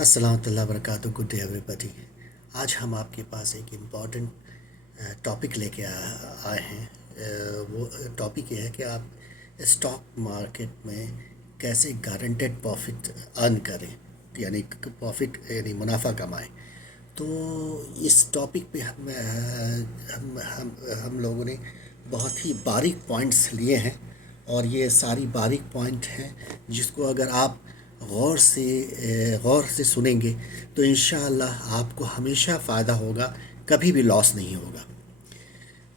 अस्सलाम वालेकुम वरकatuh। Good day everybody. आज हम आपके पास एक इम्पॉर्टेंट टॉपिक लेके आए हैं। वो टॉपिक ये है कि आप स्टॉक मार्केट में कैसे गारंटेड प्रॉफिट अर्न करें, यानी प्रॉफिट यानी मुनाफा कमाएं। तो इस टॉपिक पे हम लोगों ने बहुत ही बारीक पॉइंट्स लिए हैं, और ये सारी बारीक पॉइंट हैं जिसको अगर आप गौर से सुनेंगे तो इंशाअल्लाह आपको हमेशा फ़ायदा होगा, कभी भी लॉस नहीं होगा।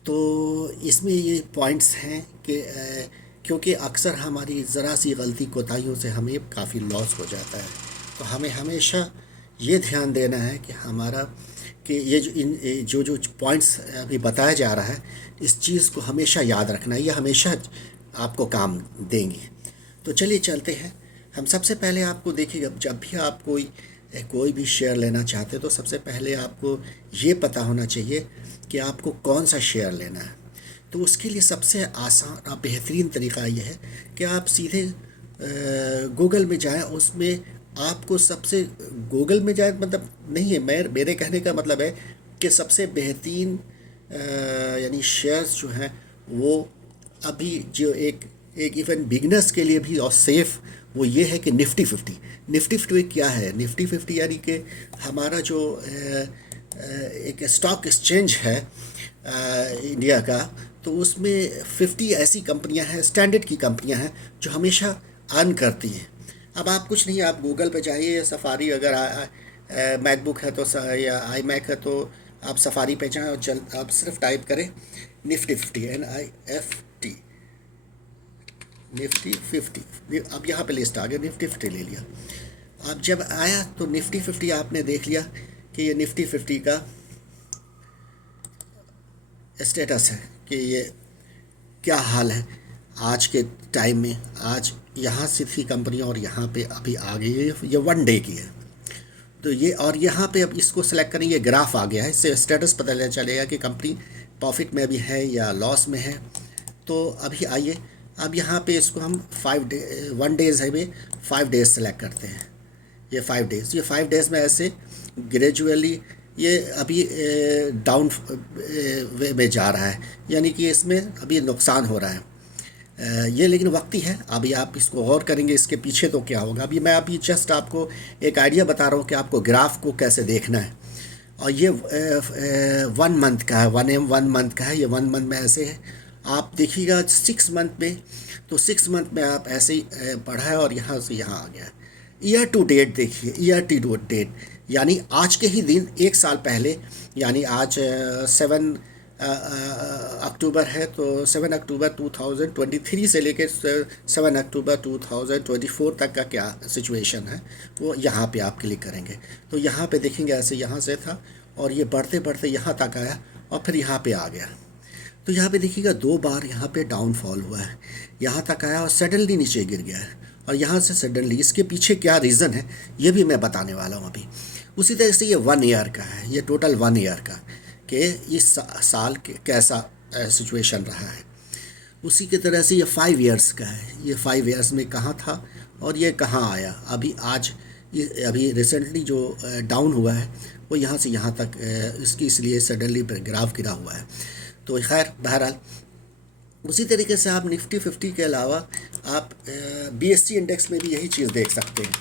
तो इसमें ये पॉइंट्स हैं कि क्योंकि अक्सर हमारी ज़रा सी गलती कोताहियों से हमें काफ़ी लॉस हो जाता है। तो हमें हमेशा ये ध्यान देना है कि हमारा कि ये जो पॉइंट्स अभी बताया जा रहा है, इस चीज़ को हमेशा याद रखना है, ये हमेशा आपको काम देंगे। तो चलिए चलते हैं। हम सबसे पहले आपको देखिएगा, जब भी आप कोई भी शेयर लेना चाहते हैं तो सबसे पहले आपको ये पता होना चाहिए कि आपको कौन सा शेयर लेना है। तो उसके लिए सबसे आसान और बेहतरीन तरीका ये है कि आप सीधे गूगल में जाएं। उसमें आपको सबसे गूगल में जाए मतलब नहीं है, मेरे कहने का मतलब है कि सबसे बेहतरीन यानी शेयर्स जो हैं वो अभी जो एक इवन बिगनर्स के लिए भी और सेफ़, वो ये है कि निफ्टी 50 क्या है। निफ्टी 50 यानी कि हमारा जो एक स्टॉक एक्सचेंज है इंडिया का, तो उसमें 50 ऐसी कंपनियां हैं, स्टैंडर्ड की कंपनियां हैं जो हमेशा अर्न करती हैं। अब आप कुछ नहीं, आप गूगल पे जाइए, सफारी अगर मैकबुक है तो या आई मैक है तो आप सफारी पे जाएं और आप सिर्फ टाइप करें निफ्टी 50, NIFT, निफ्टी 50। अब यहाँ पे लिस्ट आ गया, निफ्टी 50 ले लिया। अब जब आया तो निफ्टी 50 आपने देख लिया कि ये निफ्टी 50 का स्टेटस है कि ये क्या हाल है आज के टाइम में। आज यहाँ से थी कंपनियाँ और यहाँ पे अभी आ गई है, ये 1 डे की है। तो ये और यहाँ पे अब इसको सेलेक्ट करें, ये ग्राफ आ गया है, इससे स्टेटस पता चलेगा कि कंपनी प्रॉफिट में भी है या लॉस में है। तो अभी आइए, अब यहाँ पे इसको हम 1 डेज़ है में 5 डेज़ सेलेक्ट करते हैं। ये 5 डेज़ में ऐसे ग्रेजुअली ये अभी डाउन वे में जा रहा है, यानी कि इसमें अभी नुकसान हो रहा है। ये लेकिन वक्ती है। अभी आप इसको गौर करेंगे इसके पीछे तो क्या होगा। अभी जस्ट आपको एक आइडिया बता रहा हूँ कि आपको ग्राफ को कैसे देखना है। और ये 1 मंथ का है, 1 मंथ का है। ये 1 मंथ में ऐसे है, आप देखिएगा 6 मंथ में, तो 6 मंथ में आप ऐसे ही बढ़ा है और यहाँ से यहाँ आ गया। ईयर टू डेट देखिए, ईयर टू डेट यानी आज के ही दिन 1 साल पहले, यानी आज 7 अक्टूबर है, तो 7 अक्टूबर 2023 से लेकर 7 अक्टूबर 2024 तक का क्या सिचुएशन है वो यहाँ पे आप क्लिक करेंगे। तो यहाँ पे देखेंगे ऐसे यहाँ से था और ये बढ़ते बढ़ते यहाँ तक आया और फिर यहाँ पे आ गया। तो यहाँ पे देखिएगा 2 बार यहाँ पे डाउनफॉल हुआ है, यहाँ तक आया और सडनली नीचे गिर गया है, और यहाँ से सडनली, इसके पीछे क्या रीज़न है ये भी मैं बताने वाला हूँ अभी। उसी तरह से ये 1 ईयर का है, ये टोटल 1 ईयर का कि इस साल के कैसा सिचुएशन रहा है। उसी की तरह से ये 5 ईयर्स का है, ये 5 ईयर्स में कहाँ था और ये कहाँ आया। अभी आज ये अभी रिसेंटली जो डाउन हुआ है वो यहाँ से यहाँ तक इसकी इसलिए सडनली ग्राफ गिरा हुआ है। तो खैर बहरहाल उसी तरीके से आप निफ्टी 50 के अलावा आप BSE इंडेक्स में भी यही चीज़ देख सकते हैं।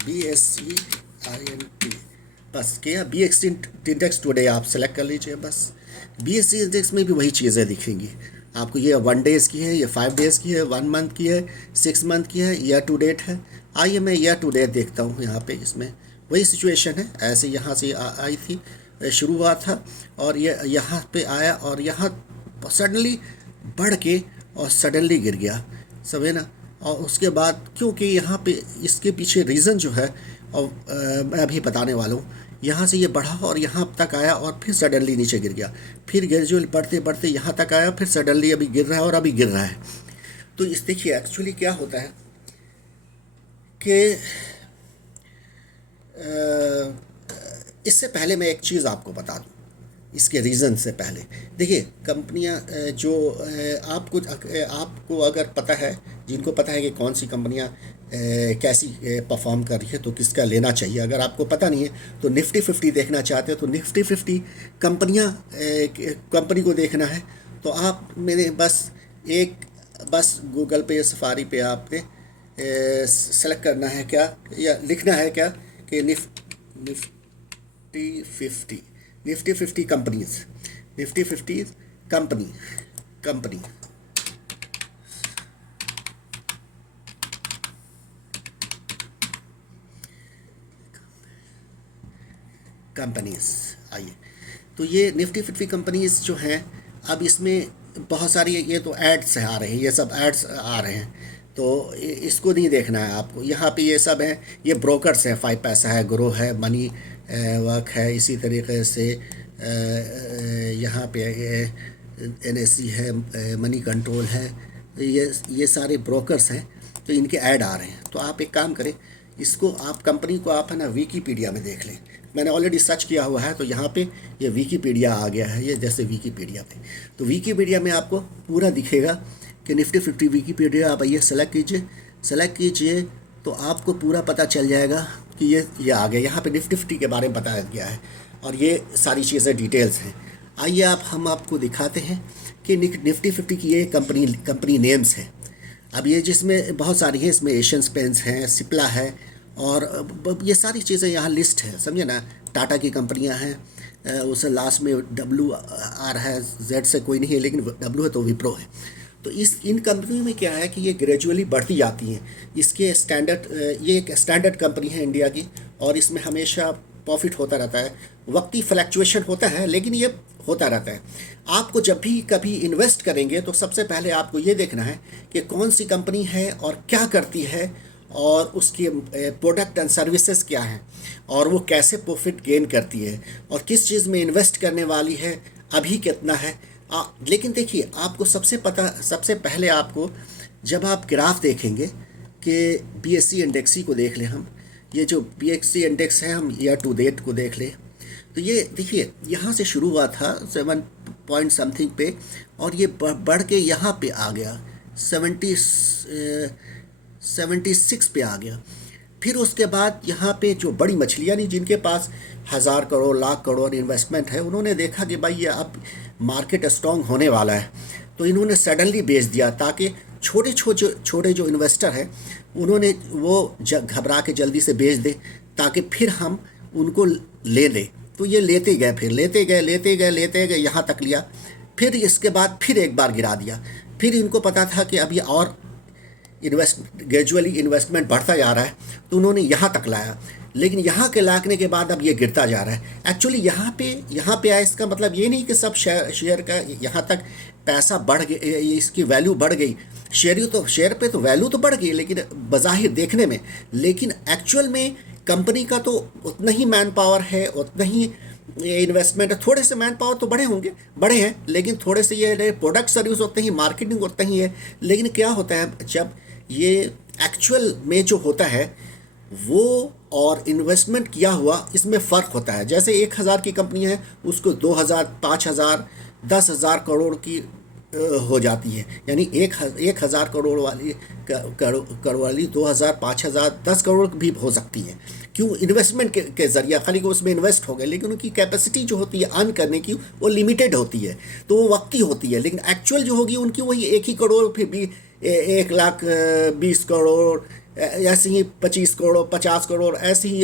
BSE INT बस क्या BSE इंडेक्स टुडे आप सेलेक्ट कर लीजिए। बस BSE इंडेक्स में भी वही चीज़ें दिखेंगी आपको। ये 1 डेज़ की है, ये 5 डेज़ की है, 1 मंथ की है, 6 मंथ की है, ईयर टू डेट है। आइए मैं ईयर टू डेट देखता हूँ। यहाँ पे इसमें वही सिचुएशन है, ऐसे यहाँ से आई थी, शुरू हुआ था और ये यहाँ पे आया और यहाँ सडनली बढ़ के और सडनली गिर गया, सब है ना। और उसके बाद क्योंकि यहाँ पे इसके पीछे रीज़न जो है और मैं अभी बताने वाला हूँ। यहाँ से ये बढ़ा और यहाँ तक आया और फिर सडनली नीचे गिर गया, फिर ग्रेजुअल बढ़ते बढ़ते यहाँ तक आया, फिर सडनली अभी गिर रहा है और अभी गिर रहा है। तो इस देखिए एक्चुअली क्या होता है कि इससे पहले मैं एक चीज़ आपको बता दूं, इसके रीज़न से पहले देखिए कंपनियां जो आपको अगर पता है, जिनको पता है कि कौन सी कंपनियां कैसी परफॉर्म कर रही है, तो किसका लेना चाहिए। अगर आपको पता नहीं है तो निफ्टी 50 देखना चाहते हो तो निफ्टी 50 कंपनी को देखना है। तो आप मेरे बस गूगल पे या सफारी पे आपने सेलेक्ट करना है क्या, या लिखना है क्या कि Nifty 50 companies, Nifty 50 company company companies. आइए, तो ये निफ्टी 50 कंपनीज जो हैं, अब इसमें बहुत सारी ये तो एड्स आ रहे हैं, ये सब एड्स आ रहे हैं, तो इसको नहीं देखना है आपको। यहाँ पे ये सब हैं, ये ब्रोकर्स हैं, 5 पैसा है, ग्रो है, मनी वर्क है, इसी तरीके से यहाँ पे NSE है, मनी कंट्रोल है, ये सारे ब्रोकर्स हैं, तो इनके ऐड आ रहे हैं। तो आप एक काम करें, इसको आप कंपनी को आप है ना विकीपीडिया में देख लें। मैंने ऑलरेडी सर्च किया हुआ है, तो यहाँ पे ये विकीपीडिया आ गया है, ये जैसे विकीपीडिया पे, तो विकीपीडिया में आपको पूरा दिखेगा कि निफ्टी 50 विकीपीडिया। आप ये सेलेक्ट कीजिए तो आपको पूरा पता चल जाएगा कि ये आ गया। यहाँ पे निफ्टी 50 के बारे में बताया गया है और ये सारी चीज़ें डिटेल्स हैं। आइए हम आपको दिखाते हैं कि निफ्टी 50 की ये कंपनी नेम्स हैं। अब ये जिसमें बहुत सारी हैं, इसमें एशियन पेंट्स हैं, सिप्ला है, और ये सारी चीज़ें यहाँ लिस्ट है, समझे ना। टाटा की कंपनियाँ हैं, उसे लास्ट में WR है, Z से कोई नहीं है, लेकिन W है तो विप्रो है। तो इन कंपनियों में क्या है कि ये ग्रेजुअली बढ़ती जाती हैं। इसके ये एक स्टैंडर्ड कंपनी है इंडिया की, और इसमें हमेशा प्रॉफिट होता रहता है। वक्ती फ्लैक्चुएशन होता है, लेकिन ये होता रहता है। आपको जब भी कभी इन्वेस्ट करेंगे तो सबसे पहले आपको ये देखना है कि कौन सी कंपनी है और क्या करती है, और उसकी प्रोडक्ट एंड सर्विसेज क्या हैं, और वो कैसे प्रॉफिट गेन करती है, और किस चीज़ में इन्वेस्ट करने वाली है, अभी कितना है। लेकिन देखिए, आपको सबसे पहले आपको, जब आप ग्राफ देखेंगे कि BSE इंडेक्स को देख लें हम, ये जो BSE इंडेक्स है, हम ईयर टू डेट को देख लें, तो ये देखिए यहाँ से शुरू हुआ था 7 पॉइंट समथिंग पे, और ये बढ़ के यहाँ पे आ गया 76 पे आ गया। फिर उसके बाद यहाँ पे जो बड़ी मछलियाँ नहीं, जिनके पास 1000 करोड़ लाख करोड़ इन्वेस्टमेंट है, उन्होंने देखा कि भाई ये अब मार्केट स्ट्रॉन्ग होने वाला है, तो इन्होंने सडनली बेच दिया, ताकि छोटे जो इन्वेस्टर हैं उन्होंने वो घबरा के जल्दी से बेच दे, ताकि फिर हम उनको ले लें। तो ये लेते गए, यहाँ तक लिया। फिर इसके बाद फिर एक बार गिरा दिया। फिर इनको पता था कि अभी और ग्रेजुअली इन्वेस्टमेंट बढ़ता जा रहा है, तो उन्होंने यहाँ तक लाया, लेकिन यहाँ के लाने के बाद अब ये गिरता जा रहा है। एक्चुअली यहाँ पे आया, इसका मतलब ये नहीं कि सब शेयर का यहाँ तक पैसा बढ़ गया, इसकी वैल्यू बढ़ गई। शेयर पे तो वैल्यू तो बढ़ गई, लेकिन बज़ाहिर देखने में, लेकिन एक्चुअल में कंपनी का तो उतना ही मैन पावर है, उतना ही इन्वेस्टमेंट है। थोड़े से मैन पावर तो बड़े हैं, लेकिन थोड़े से ये प्रोडक्ट सर्विस उतना ही, मार्केटिंग उतना ही है। लेकिन क्या होता है, जब ये एक्चुअल में जो होता है वो और इन्वेस्टमेंट किया हुआ, इसमें फ़र्क होता है। जैसे 1000 की कंपनी है, उसको 2000, 5000, 10,000 करोड़ की हो जाती है। यानी 1000 करोड़ वाली 2000, 5000, 10 करोड़ भी हो सकती है। क्यों? इन्वेस्टमेंट के ज़रिए खाली को उसमें इन्वेस्ट हो गए, लेकिन उनकी कैपेसिटी जो होती है अर्न करने की, वो लिमिटेड होती है, तो वो वक्ती होती है। लेकिन एक्चुअल जो होगी उनकी वही 1 ही करोड़, फिर भी 1,20,000 करोड़, ऐसे ही 25 करोड़, 50 करोड़, ऐसे ही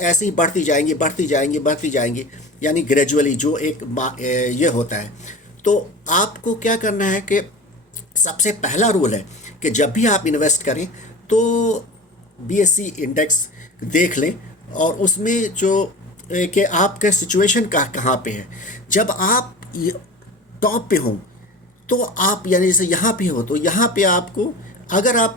ऐसे ही बढ़ती जाएंगी, यानी ग्रेजुअली जो ये होता है। तो आपको क्या करना है कि सबसे पहला रूल है कि जब भी आप इन्वेस्ट करें तो BSE इंडेक्स देख लें, और उसमें जो कि आपका सिचुएशन कहाँ पे है। जब आप टॉप पे हों तो आप, यानी जैसे यहाँ पे हो, तो यहाँ पे आपको, अगर आप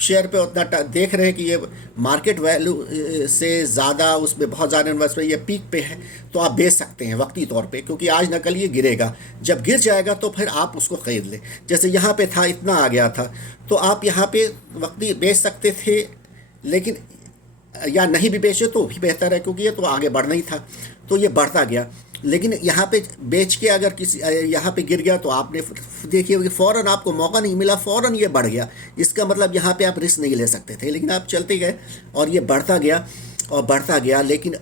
शेयर पे उतना देख रहे हैं कि ये मार्केट वैल्यू से ज़्यादा, उसमें बहुत ज़्यादा इन्वेस्टमेंट, ये पीक पे है, तो आप बेच सकते हैं वक्ती तौर पे, क्योंकि आज न कल ये गिरेगा। जब गिर जाएगा तो फिर आप उसको ख़रीद लें। जैसे यहाँ पे था, इतना आ गया था, तो आप यहाँ पे वक्ती बेच सकते थे, लेकिन या नहीं भी बेचे तो भी बेहतर है, क्योंकि ये तो आगे बढ़ना ही था, तो ये बढ़ता गया। लेकिन यहाँ पे बेच के अगर किसी यहाँ पे गिर गया तो आपने देखिए कि फ़ौरन आपको मौका नहीं मिला, फ़ौरन ये बढ़ गया। इसका मतलब यहाँ पे आप रिस्क नहीं ले सकते थे, लेकिन आप चलते गए और ये बढ़ता गया और बढ़ता गया, लेकिन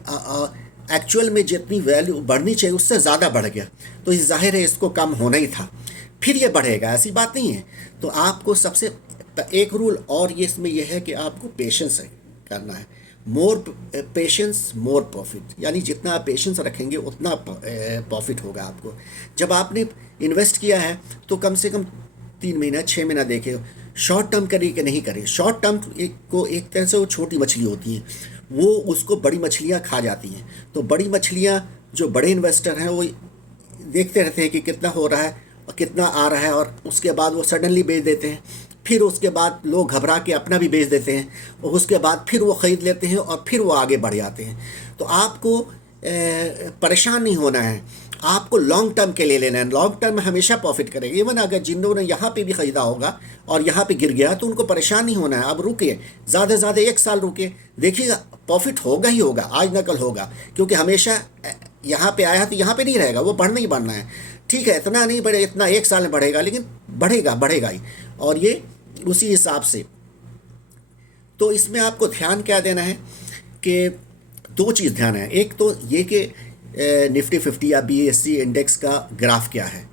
एक्चुअल में जितनी वैल्यू बढ़नी चाहिए उससे ज़्यादा बढ़ गया। तो ये जाहिर है इसको कम होना ही था, फिर ये बढ़ेगा, ऐसी बात नहीं है। तो आपको सबसे एक रूल और ये इसमें यह है कि आपको पेशेंस करना है। मोर पेशेंस मोर प्रॉफिट, यानी जितना आप पेशेंस रखेंगे उतना प्रॉफिट होगा आपको। जब आपने इन्वेस्ट किया है तो कम से कम 3 महीना 6 महीना देखे, शॉर्ट टर्म करिए कि नहीं करिए। शॉर्ट टर्म को एक तरह से वो छोटी मछली होती है, वो उसको बड़ी मछलियाँ खा जाती हैं। तो बड़ी मछलियाँ, जो बड़े इन्वेस्टर हैं, वो देखते रहते हैं कि कितना हो रहा है और कितना आ रहा है, और उसके बाद वो सडनली बेच देते हैं। फिर उसके बाद लोग घबरा के अपना भी बेच देते हैं, और उसके बाद फिर वो ख़रीद लेते हैं और फिर वो आगे बढ़ जाते हैं। तो आपको परेशान नहीं होना है, आपको लॉन्ग टर्म के लिए लेना है। लॉन्ग टर्म में हमेशा प्रॉफिट करेंगे। इवन अगर जिन्होंने यहाँ पे भी ख़रीदा होगा और यहाँ पे गिर गया तो उनको परेशान नहीं होना है। अब रुके, ज़्यादा से ज़्यादा 1 साल रुके, देखिएगा प्रॉफिट होगा ही होगा, आज न कल होगा। क्योंकि हमेशा यहाँ पे आया है तो यहाँ पे नहीं रहेगा, वो बढ़ना ही बढ़ना है। ठीक है, इतना नहीं बढ़े, इतना 1 साल में बढ़ेगा, लेकिन बढ़ेगा बढ़ेगा ही। और ये उसी हिसाब से। तो इसमें आपको ध्यान क्या देना है कि 2 चीज़ ध्यान है। एक तो ये कि निफ्टी 50 या BSE इंडेक्स का ग्राफ क्या है,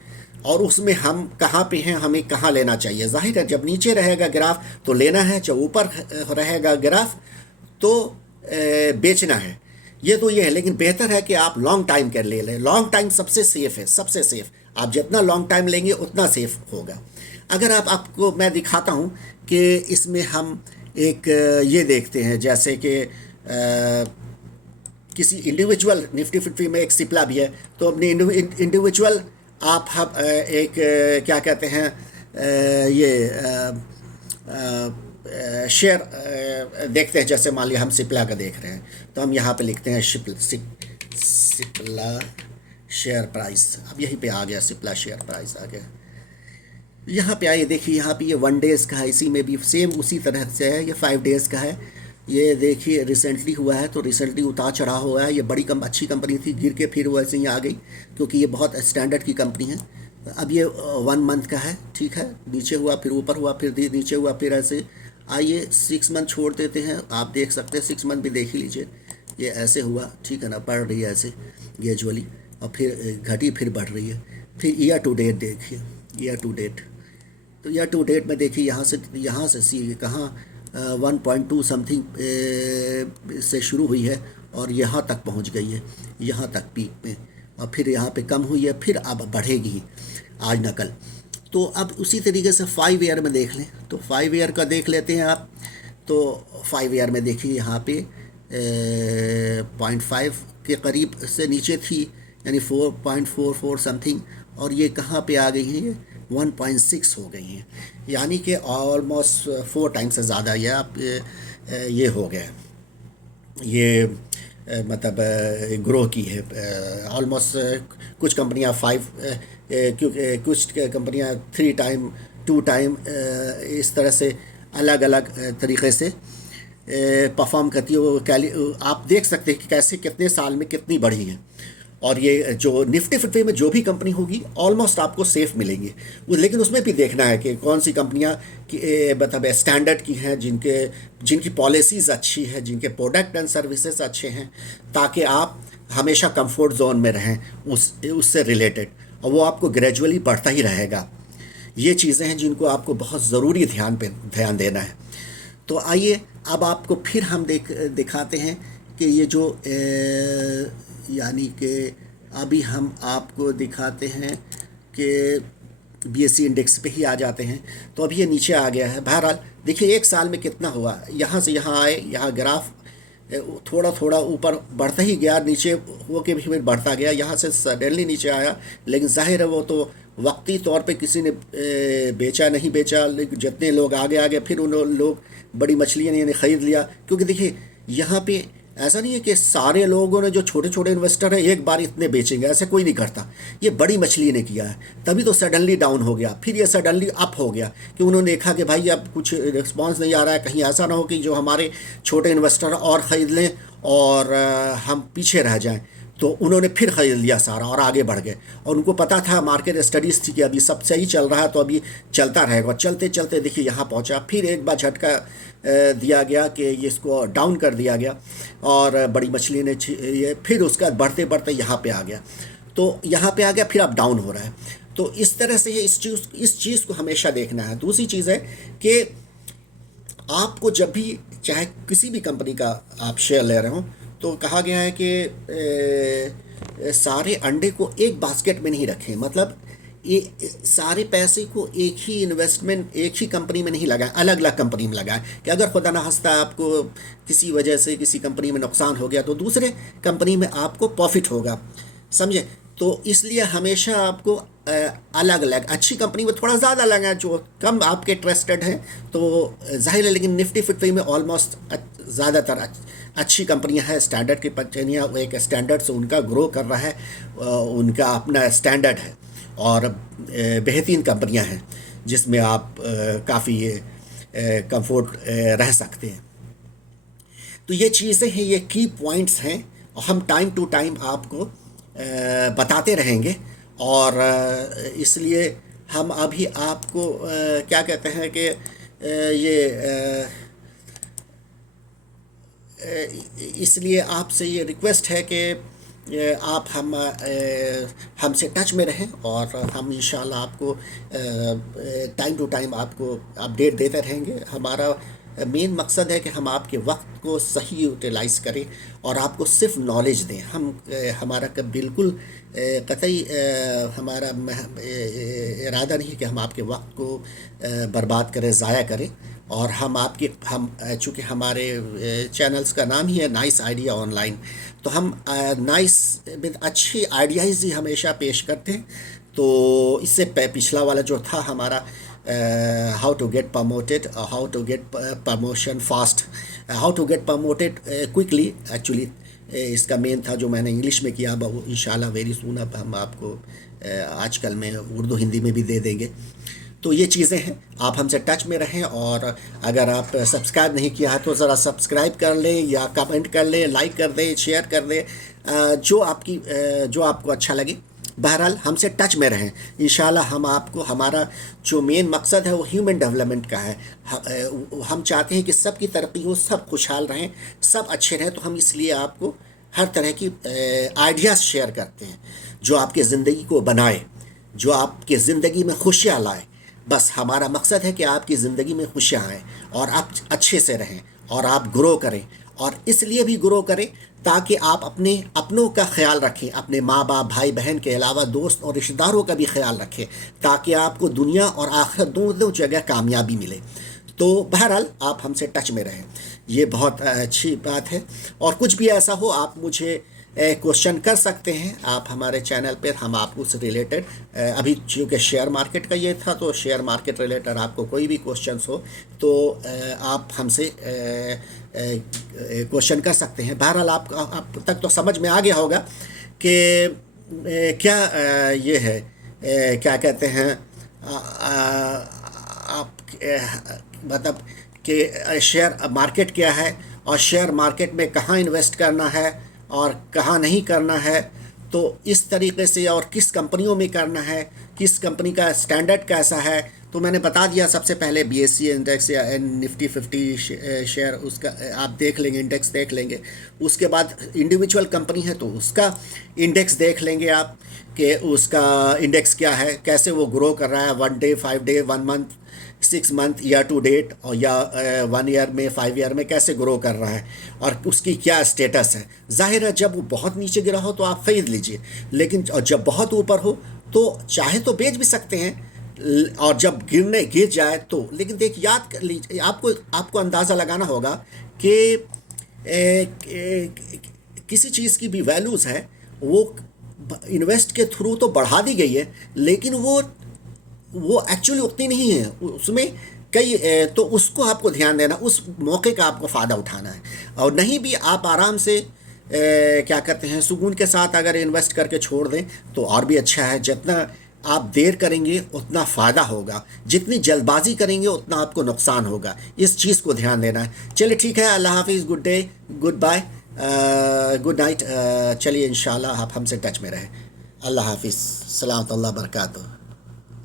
और उसमें हम कहाँ पे हैं, हमें कहाँ लेना चाहिए। जाहिर है जब नीचे रहेगा ग्राफ तो लेना है, जब ऊपर रहेगा ग्राफ तो बेचना है। ये तो ये है, लेकिन बेहतर है कि आप लॉन्ग टाइम कर ले लें। लॉन्ग टाइम सबसे सेफ़ है, सबसे सेफ़। आप जितना लॉन्ग टाइम लेंगे उतना सेफ़ होगा। अगर आपको मैं दिखाता हूँ कि इसमें हम एक ये देखते हैं, जैसे कि किसी इंडिविजुअल निफ्टी 50 में एक सिप्ला भी है, तो अपने इंडिविजुअल आप हम एक क्या कहते हैं शेयर देखते हैं। जैसे मान लिया हम सिप्ला का देख रहे हैं, तो हम यहाँ पे लिखते हैं सिप्ला शेयर प्राइस। अब यहीं पे आ गया, सिप्ला शेयर प्राइस आ गया। यहाँ पे आइए, देखिए यहाँ पे ये 1 डेज़ का है, इसी में भी सेम उसी तरह से है। ये 5 डेज़ का है। ये देखिए रिसेंटली हुआ है, तो रिसेंटली उतार चढ़ा हुआ है। ये बड़ी अच्छी कंपनी थी, गिर के फिर वैसे ही आ गई, क्योंकि ये बहुत स्टैंडर्ड की कंपनी है। अब ये 1 मंथ का है, ठीक है। नीचे हुआ फिर ऊपर हुआ, फिर नीचे हुआ, फिर ऐसे। आइए 6 मंथ छोड़ देते हैं, आप देख सकते हैं 6 मंथ भी देख ही लीजिए। ये ऐसे हुआ, ठीक है ना, बढ़ रही है ऐसे ग्रेजुअली, और फिर घटी, फिर बढ़ रही है। फिर ईयर टू डेट देखिए, ईयर टू डेट। तो ईयर टू डेट में देखिए यहाँ से सी कहाँ 1.2 समथिंग से शुरू हुई है और यहाँ तक पहुँच गई है, यहाँ तक पीक में, और फिर यहाँ पे कम हुई है, फिर अब बढ़ेगी आज न कल। तो अब उसी तरीके से 5 ईयर में देख लें, तो 5 ईयर का देख लेते हैं आप। तो 5 ईयर में देखिए यहाँ पे 0.5 के करीब से नीचे थी, यानी 4.44 समथिंग, और ये कहाँ पे आ गई हैं, ये 1.6 हो गई हैं। यानी कि ऑलमोस्ट 4 टाइम्स से ज़्यादा ये आप ये हो गया, ये मतलब ग्रो की है ऑलमोस्ट। कुछ कंपनियां 5, क्योंकि कुछ कंपनियां 3 टाइम 2 टाइम इस तरह से अलग अलग तरीक़े से परफॉर्म करती है। वो आप देख सकते हैं कि कैसे कितने साल में कितनी बढ़ी हैं। और ये जो निफ्टी 50 में जो भी कंपनी होगी ऑलमोस्ट आपको सेफ़ मिलेंगी। लेकिन उसमें भी देखना है कि कौन सी कंपनियां मतलब स्टैंडर्ड की हैं, जिनकी पॉलिसीज़ अच्छी है, जिनके प्रोडक्ट एंड सर्विसेज अच्छे हैं, ताकि आप हमेशा कंफर्ट जोन में रहें उससे रिलेटेड, और वो आपको ग्रेजुअली बढ़ता ही रहेगा। ये चीज़ें हैं जिनको आपको बहुत ज़रूरी ध्यान देना है। तो आइए अब आपको फिर हम दिखाते हैं कि ये जो यानी कि अभी हम आपको दिखाते हैं कि BSE इंडेक्स पे ही आ जाते हैं। तो अभी ये नीचे आ गया है। बहरहाल देखिए 1 साल में कितना हुआ, यहाँ से यहाँ आए, यहाँ ग्राफ थोड़ा थोड़ा ऊपर बढ़ता ही गया, नीचे हो के भी बढ़ता गया, यहाँ से सडनली नीचे आया। लेकिन जाहिर है वो तो वक्ती तौर पे किसी ने बेचा नहीं बेचा, लेकिन जितने लोग आगे आगे फिर उन लोग बड़ी मछलियाँ ने ख़रीद लिया। क्योंकि देखिए यहाँ पे ऐसा नहीं है कि सारे लोगों ने, जो छोटे छोटे इन्वेस्टर हैं, एक बार इतने बेचेंगे, ऐसे कोई नहीं करता। ये बड़ी मछली ने किया है, तभी तो सडनली डाउन हो गया, फिर ये सडनली अप हो गया कि उन्होंने देखा कि भाई अब कुछ रिस्पांस नहीं आ रहा है, कहीं ऐसा ना हो कि जो हमारे छोटे इन्वेस्टर और ख़रीद लें और हम पीछे रह जाएं। तो उन्होंने फिर ख़रीद लिया सारा और आगे बढ़ गए। और उनको पता था, मार्केट स्टडीज़ थी कि अभी सब सही चल रहा है तो अभी चलता रहेगा। चलते चलते देखिए यहाँ पहुँचा, फिर एक बार झटका दिया गया कि ये इसको डाउन कर दिया गया और बड़ी मछली ने ये फिर उसका बढ़ते बढ़ते यहाँ पे आ गया। तो यहाँ पे आ गया, फिर अब डाउन हो रहा है। तो इस तरह से ये इस चीज़ को हमेशा देखना है। दूसरी चीज़ है कि आपको जब भी चाहे किसी भी कंपनी का आप शेयर ले रहे हो, तो कहा गया है कि सारे अंडे को एक बास्केट में नहीं रखें। मतलब ये सारे पैसे को एक ही इन्वेस्टमेंट, एक ही कंपनी में नहीं लगाएं, अलग अलग कंपनी में लगाएं कि अगर खुदा ना खास्ता आपको किसी वजह से किसी कंपनी में नुकसान हो गया तो दूसरे कंपनी में आपको प्रॉफिट होगा, समझे। तो इसलिए हमेशा आपको अलग अलग, अच्छी कंपनी में थोड़ा ज़्यादा लगाएं, जो कम आपके ट्रस्टेड हैं तो जाहिर है। लेकिन निफ्टी फिफ्टी में ऑलमोस्ट ज़्यादातर अच्छी कंपनियां हैं, स्टैंडर्ड की कंपनियाँ, एक स्टैंडर्ड से उनका ग्रो कर रहा है, उनका अपना स्टैंडर्ड है और बेहतरीन कंपनियां हैं जिसमें आप काफ़ी कंफर्ट रह सकते हैं। तो ये चीज़ें हैं, ये की पॉइंट्स हैं और हम टाइम टू टाइम आपको बताते रहेंगे। और इसलिए हम अभी आपको क्या कहते हैं कि ये इसलिए आपसे ये रिक्वेस्ट है कि आप हमसे टच में रहें और हम इंशाल्लाह आपको टाइम टू टाइम आपको अपडेट देते रहेंगे। हमारा मेन मकसद है कि हम आपके वक्त को सही यूटिलाइज़ करें और आपको सिर्फ नॉलेज दें। हम हमारा बिल्कुल कतई हमारा इरादा नहीं कि हम आपके वक्त को बर्बाद करें, ज़ाया करें। और हम चूँकि हमारे चैनल्स का नाम ही है नाइस आइडिया ऑनलाइन, तो हम नाइस विद अच्छी आइडियाज़ ही हमेशा पेश करते हैं। तो इससे पिछला वाला जो था हमारा how to get promoted, how to get promotion fast, how to get promoted quickly, actually इसका मेन था जो मैंने इंग्लिश में किया। वो इंशाल्लाह वेरी सून अब हम आपको आजकल में उर्दू हिंदी में भी दे देंगे। तो ये चीज़ें हैं, आप हमसे टच में रहें। और अगर आप सब्सक्राइब नहीं किया है तो ज़रा सब्सक्राइब कर लें या कमेंट कर लें, लाइक कर दें, शेयर कर दें, जो आपको अच्छा लगे। बहरहाल हमसे टच में रहें। इंशाल्लाह हम आपको, हमारा जो मेन मकसद है वो ह्यूमन डेवलपमेंट का है। हम चाहते हैं कि सबकी तरक्की हो, सब खुशहाल रहें, सब अच्छे रहें। तो हम इसलिए आपको हर तरह की आइडियाज़ शेयर करते हैं जो आपकी ज़िंदगी को बनाए, जो आपकी ज़िंदगी में खुशियाँ लाए। बस हमारा मकसद है कि आपकी ज़िंदगी में खुशियाँ आएँ और आप अच्छे से रहें और आप ग्रो करें। और इसलिए भी ग्रो करें ताकि आप अपनों का ख्याल रखें, अपने माँ बाप, भाई बहन के अलावा दोस्त और रिश्तेदारों का भी ख्याल रखें, ताकि आपको दुनिया और आखिरत दोनों जगह कामयाबी मिले। तो बहरहाल आप हमसे टच में रहें, ये बहुत अच्छी बात है। और कुछ भी ऐसा हो आप मुझे क्वेश्चन कर सकते हैं आप हमारे चैनल पर। हम आपको उससे रिलेटेड, अभी चूँकि शेयर मार्केट का ये था तो शेयर मार्केट रिलेटेड आपको कोई भी क्वेश्चंस हो तो आप हमसे क्वेश्चन कर सकते हैं। बहरहाल आप तक तो समझ में आ गया होगा कि क्या ये है, क्या कहते हैं आप, मतलब कि शेयर मार्केट क्या है और शेयर मार्केट में कहाँ इन्वेस्ट करना है और कहाँ नहीं करना है। तो इस तरीके से, और किस कंपनियों में करना है, किस कंपनी का स्टैंडर्ड कैसा है, तो मैंने बता दिया। सबसे पहले BSE इंडेक्स या निफ्टी 50 शेयर, उसका आप देख लेंगे, इंडेक्स देख लेंगे। उसके बाद इंडिविजुअल कंपनी है तो उसका इंडेक्स देख लेंगे आप कि उसका इंडेक्स क्या है, कैसे वो ग्रो कर रहा है, 1 day, 5 day, 1 month, 6 month, year to date, और या 1 ईयर में, 5 ईयर में कैसे ग्रो कर रहा है और उसकी क्या स्टेटस है। जाहिर है जब वो बहुत नीचे गिरा हो तो आप खरीद लीजिए, लेकिन जब बहुत ऊपर हो तो चाहे तो बेच भी सकते हैं, और जब गिर जाए तो। लेकिन देखिए, याद कर लीजिए, आपको अंदाज़ा लगाना होगा कि किसी चीज़ की भी वैल्यूज़ है वो इन्वेस्ट के थ्रू तो बढ़ा दी गई है, लेकिन वो एक्चुअली उतनी नहीं है, उसमें कई तो उसको आपको ध्यान देना, उस मौके का आपको फ़ायदा उठाना है। और नहीं भी आप आराम से क्या कहते हैं, सुकून के साथ अगर इन्वेस्ट करके छोड़ दें तो और भी अच्छा है। जितना आप देर करेंगे उतना फ़ायदा होगा, जितनी जल्दबाजी करेंगे उतना आपको नुकसान होगा। इस चीज़ को ध्यान देना है। चलिए ठीक है, अल्लाह हाफिज़, good day, good bye. Good night. चलिए इंशाल्लाह आप हमसे टच में रहें। अल्लाह हाफिज़। सलामत अल्लाह बरकातहू।